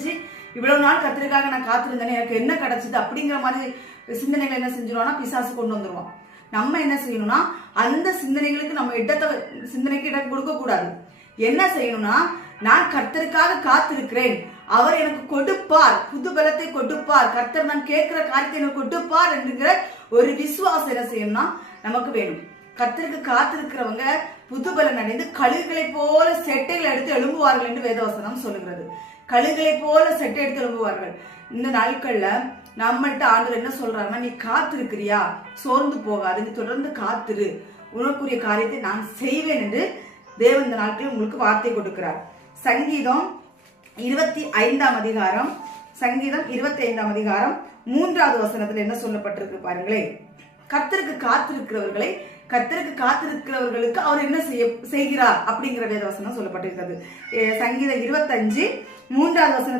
தெரிஞ்சு இவ்வளவு நாள் கத்திரிக்காக நான் காத்திருந்தேனே எனக்கு என்ன கிடைச்சது அப்படிங்கிற மாதிரி சிந்தனைகள் என்ன செஞ்சிருவான்னா பிசாசு கொண்டு வந்துருவோம் நம்ம என்ன செய்யணும்னா அந்த சிந்தனைகளுக்கு நம்ம இடத்தை சிந்தனைக்கு இடம் கொடுக்க கூடாது. என்ன செய்யணும்னா நான் கர்த்தருக்காக காத்திருக்கிறேன். அவர் எனக்கு கொடுப்பார். புது பலத்தை கொடுப்பார். கர்த்தர் நான் கேட்கிற காரியத்தை எனக்கு கொடுப்பார் என்கிற ஒரு விசுவாசம் என்ன செய்யணும்னா நமக்கு வேணும். கர்த்தருக்கு காத்திருக்கிறவங்க புது பலன் அடைந்து கழுகுகளை போல செட்டைகள் எடுத்து எழும்புவார்கள் என்று வேதவசனம் சொல்லுகிறது. கழுகளை போல செட்டை எடுத்து எழும்புவார்கள் இந்த நாட்கள்ல நம்மள்கிட்ட ஆண்டவர் என்ன சொல்றாருன்னா நீ காத்திருக்கிறியா? சோர்ந்து போகாது. நீ தொடர்ந்து காத்திரு. உனக்குரிய காரியத்தை நான் செய்வேன் என்று தேவன் இந்த நாட்களில் உங்களுக்கு வார்த்தை கொடுக்கிறார். சங்கீதம் இருபத்தி ஐந்தாம் அதிகாரம் சங்கீதம் இருபத்தி ஐந்தாம் அதிகாரம் மூன்றாவது வசனத்துல என்ன சொல்லப்பட்டிருக்கு பாருங்களே கர்த்தருக்கு காத்திருக்கிறவர்களை கர்த்தருக்கு காத்திருக்கிறவர்களுக்கு அவர் என்ன செய்ய செய்கிறார்? அப்படிங்கிற வேத வசனம் சொல்லப்பட்டிருக்கிறது. சங்கீதம் இருபத்தஞ்சு மூன்றாவது வசனம்